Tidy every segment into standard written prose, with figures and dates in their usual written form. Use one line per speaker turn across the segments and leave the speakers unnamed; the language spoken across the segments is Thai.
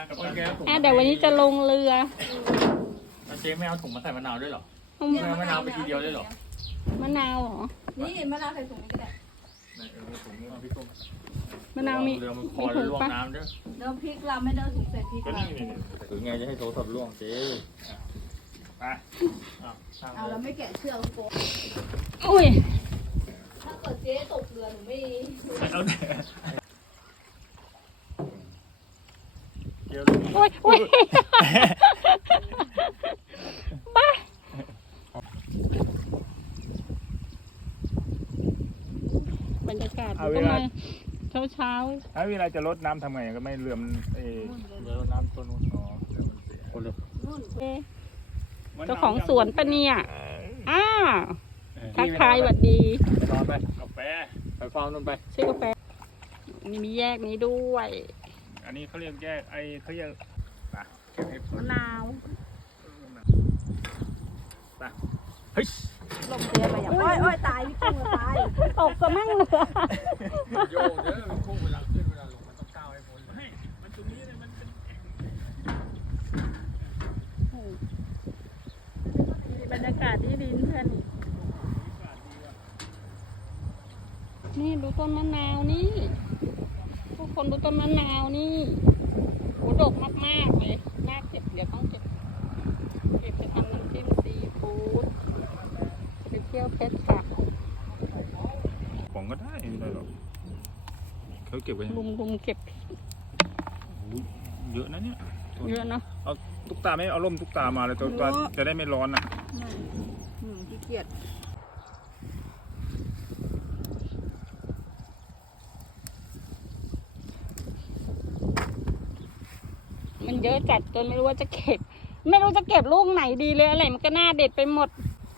เดี๋ยววันนี้จะลงเรือ
เจ๊ไม่เอาถุงมาใส่มะนาวด้วยหรอไม่เอามะนาวไปทีเดียวได้หรอ
มะนาวเหรอ
นี่มะนาวใส่ถุงนี้ก็ได้
มะนาวมี
เรือมันคอล่วงน้ำด้วย
เดี๋ยวพริกเราไม่ได้ถุงใส่พริกเรา
ถึงไงจะให้โทรศัพท์ล่วงเจ๊ไป
เอาเราไม่แกะเชือกโป๊ะ
อุ้ย
ถ้าเกิดเจ๊ตกเรือหนูไม่
เอาเดี๋ยว
อุ้ยบ้าบรรยากาศก็มาเช้า
ถ้าเวลาจะลดน้ำทำไงก็ไม่เรือมัน
เรือน้ำตัวนู้นคนเลย
เจ้าของสวนปะเนี่ยทักทายสวัสดี
นอนไปกาแฟไปฟาร์มนู่นไป
ชื่อกาแฟนี่มีแยกนี้ด้วย
อันนี้เขาเรียกแยกเขาเรียก
มะนาว
เฮ้ย
ลมเรือไปอย่างอ้อยตายพี่กุ้งตาย
ตกก็มั่งเลย
โยกเยอะพุ่งเวลาขึ้นเวลาลงมันต้องก้าวให้พ้น
ให้มันตรงนี้เลยมันเป็น
บรรยากาศที่ดินเพื่อนนี่ดูต้นมะนาวนี่ทุกคนดูต้นมะนาวนี่โหดกมากๆเลยน่าเก็บเดี๋ยวต้องเก็บไปทำน้ำจิ้มซีฟู้ดไปเที่ยวเพชรค่ะ
ของก็ได้ไม่ได้หรอกเขาเก็บไว้
ลุมเก็บ
เยอะนะเนี่ย
เยอะเนาะ
เอาตุ๊กตาไม่เอาร่มตุ๊กตามาเลยตัวจะได้ไม่ร้อนอ่ะ
ขี้เกียจ
มันเยอะจัดจนไม่รู้ว่าจะเก็บลูกไหนดีเลยอะไรมันก็น่าเด็ดไปหมด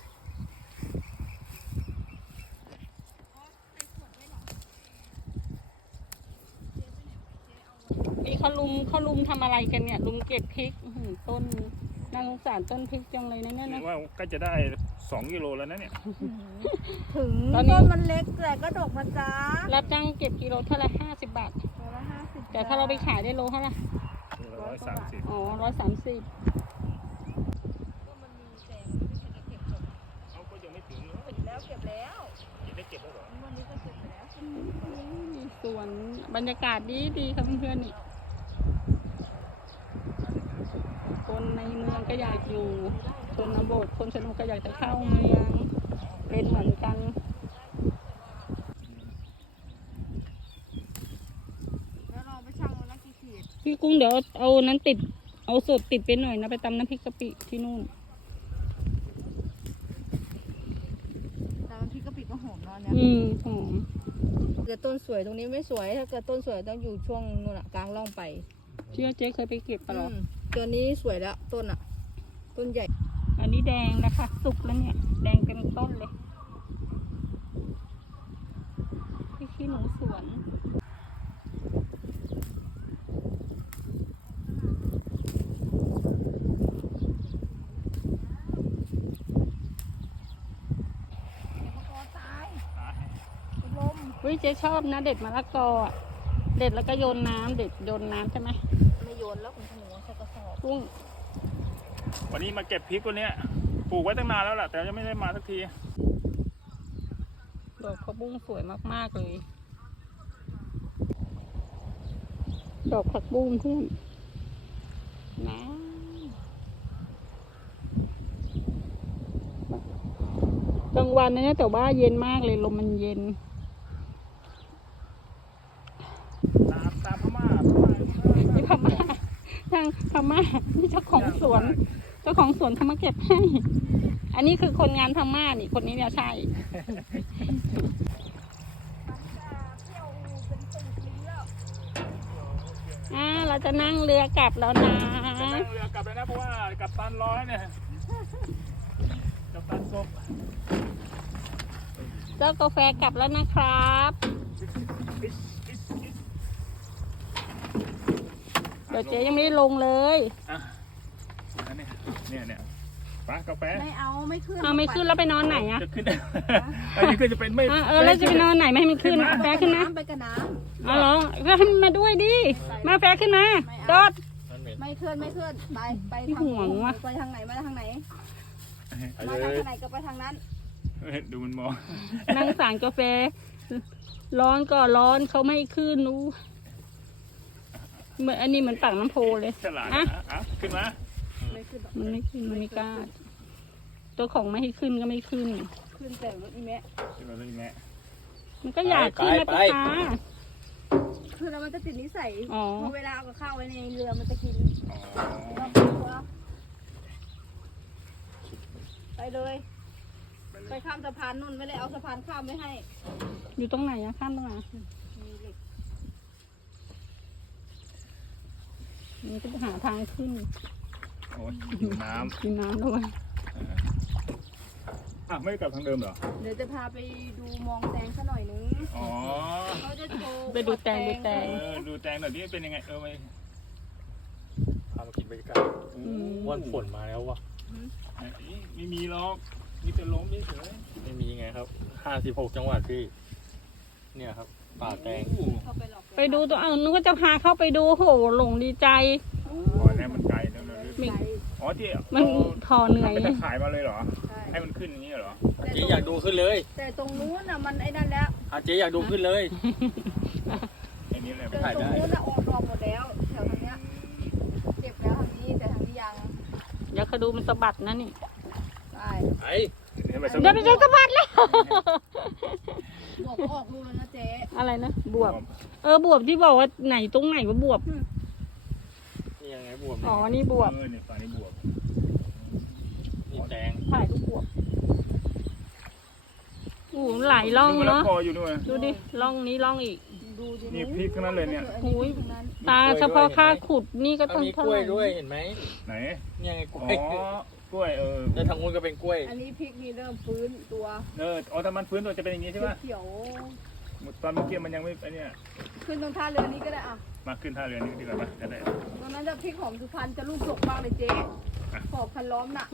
นี่เขาลุมทำอะไรกันเนี่ยลุมเก็บพริกต้นน่าสงสารต้นพริกจังเลยนะเนี่ยนะ
ว่าก็จะได้2 กิโลแล้วนะเนี่ย
ถึงต้นมันเล็กแต่ก็ดกนะจ๊ะ
รับจ้างเก็บกิโลเท่าไหร่50 บาทแต่ถ้าเราไปขายได้โลเท่าไหร่
130
อ๋อ130
เขาก็ยังไม่ถึง
แล้วเก็บแล้ว
ได้เก็บแล้วเหรอ
วันนี้ก็เก็บแล้ว
สวนบรรยากาศดีครับเพื่อนๆนี่คนในเมืองก็อยากอยู่ชนบทคนชนบทก็อยากจะเข้าเมืองเป็นเหมือนกัน
แล้วเราไปชั่งแล้วกี่ขีด
พี่กุ้งเดี๋ยวเอานั้นเอาสดติดไปหน่อยนะไปตำน้ำพริกกะปิที่นู่น
แต่น้ำพริกกะปิก็หอมเนาะเนี่ย
หอม
เกิดต้นสวยตรงนี้ไม่สวยถ้าเกิดต้นสวยต้องอยู่ช่วงนู่นกลางร่องไป
เจ๊เคยไปเก็บปะหรอ
ตัวนี้สวยแล้วต้นใหญ่
อันนี้แดงนะคะสุกแล้วเนี่ยแดงเต็มต้นเลยพี่ขี้หนูสวนเจ๊ชอบนะเด็ดมะละกอเด็ดแล้วก็โยนน้ำใช่ไหม
ไม่โยนแล้วคุณหนูใส่กระสอบ
กุ้ง
วันนี้มาเก็บพริกตัวเนี้ยปลูกไว้ตั้งนานแล้วแหละแต่ยังไม่ได้มาสักที
ดอกผักบุ้งสวยมากๆเลยดอกผักบุ้งเพื่อนนะกลางวันนะแต่ว่าเย็นมากเลยลมมันเย็น
ตามพม่า
นี่พม่านี่เจ้าของสวนเขามาเก็บให้อันนี้คือคนงานพม่านี่คนนี้เนี่ยใช่เราจะนั่งเรือกลับแล้วนะ
นั่งเรือกลับเลยนะเพราะว่ากับตันร้อยเนี่ยกับตันศพ
เจ้ากาแฟกลับแล้วนะครับเดี๋ยวเจ๊ยังไม่ได้ลงเลย
เนี่ยป้ากาแฟ
ไม่ขึ้น
แล้วไปนอนไหนอะ
จะขึ้นอันนี้คือจะเป็นไม่
แล้วจะไปนอนไหนไม่ให้มันขึ้นกาแฟขึ้นนะ
ไปกับน้ำ
เหรอก็ให้มันมาด้วยดิมาแฟขึ้นมาจอด
ไม่เคลื่อนไป
ที่
ทาง
ห่วงวะ
ไปทางไหนมาทางไหน
ไป
มา
เล
ทาง
ย
ไหนก็ไปทางนั้น
ดูมันมอง
นั่งสั่งกาแฟ ร้อนก็ร้อนเขาไม่ขึ้นนู้เหมือนอันนี้เหมือนปากน้ำโพเลย
ฉลาด
อ่ะ
นะอ่ะขึ้นมา
ไม่ขึ้นหรอก
มันไม่ขึ้นมันไม่กล้าตัวของไม่ให้ขึ้นก็ไม่ขึ้น
ขึ้นแต่รถอีแม่
ขึ้นมาเลยแม่
มันก็อยากขึ้นนะพี่ตา
คือแล้วมันจะติดนิสัย
อ๋อ
พอเวลาเอากับข้าวไว้ในเรือมันจะกิน
อ๋อ
เราไปดูเอาไปเลย ไปข้ามสะพานนู่นไม่ได้เอาสะพานข้ามไม่ให้
อยู่ตรงไหนอะข้ามตรงไหน
มีเหล็ก
มันก็จะหาทางขึ้น
โอ้ยหิวน้
กินน้ำด้วย
ำอ่ะไม่กลับทางเดิมเหรอ
เดี๋ยวจะพาไปดูมองแตงซะหน่อยนึง
อ๋อ
เขาจะโชว์
ไปดูแตงดูแตง
ดูแตงหน่อยดิเป็นยังไงไป
พามากินบรรยากาศวันฝนมาแล้ววะ
ไม่มีหรอกมีแต่ล้มเฉย
ไม่มีไงครับ56จังหวัดพี่เนี่ยครับป่าแตง
เข้าไปหลอก
ไปดูตัวนึกว่าจะพาเข้าไปดูโหหลงดีใจ
อ๋อแล้วมันไกลแล้วนะ
มี
อ๋อที่
มันพอเหนื่อย
เป็นตะข่ายมาเลยเหรอ
ใช่
ให้มันขึ้นอย่างนี้เหรอ
เจ๊อยากดูขึ้นเลย
แต่ตรงนู้นน่ะมันไอ้นั่นแล้ว
เจ๊อยากดูขึ้นเลย
ไอ้นี่แหละ
แต่ตรงนู้นน่ะออกดอกหมดแล้วแถวทางเนี้ยเก็บแล้วทางนี้แต่ทางนี้ยัง
อยากเขาดูมันสะบัดนะนี่
ใช่
ไอ้
เดี๋ยวไปเจอสะบัดแล้ว
บอกก็ออกลูกแล้วนะเจ๊
อะไรนะบวบ บวบที่บอกว่าไหนตรงไหนว่าบวบ
นี่ยังไงบวม
อ๋อนี่บวบ
เนี่ยฝั่งนี้บวบ
นี่แตง
ถ่ายรูปบวบโอ้โหหลายร่องเนาะ
คออยู่ด้วย
ดูดิร่องนี้ร่องอีก
ดูดิ
นี่พริกทั้งนั้นเลยเนี่ย
อันนี้พริกทั้งนั้น
ตาเฉพาะค่าขุดนี่ก็ต้อง
มี
เท่าก
ล้
ไห
วย
ร่
ด้วยเห็นไหม
ไหน
นี่ยังไงกล้
อ๋
วย
อกล้วย
แล้วทางนู้นก็เป็นกล้วย
อันนี้พริกนี่เริ่มฟื้นตัว
อ๋อถ้ามันฟื้นตัวจะเป็นอย่างนี้ใช่ไหม
เขียว
ตอนเมื่อกี้มันยังไม่ไอ้เนี่ย
ๆขึ้นตรงท่าเรือนี้ก็ได้อ่ะ
มาขึ้นท่าเรือนี้ดีกว่าไหมจะได้
ตรงนั้นจะพริกหอมสุพรรณจะลูกดกมากเลยเจ๊ขอบพันล้อมน่ะ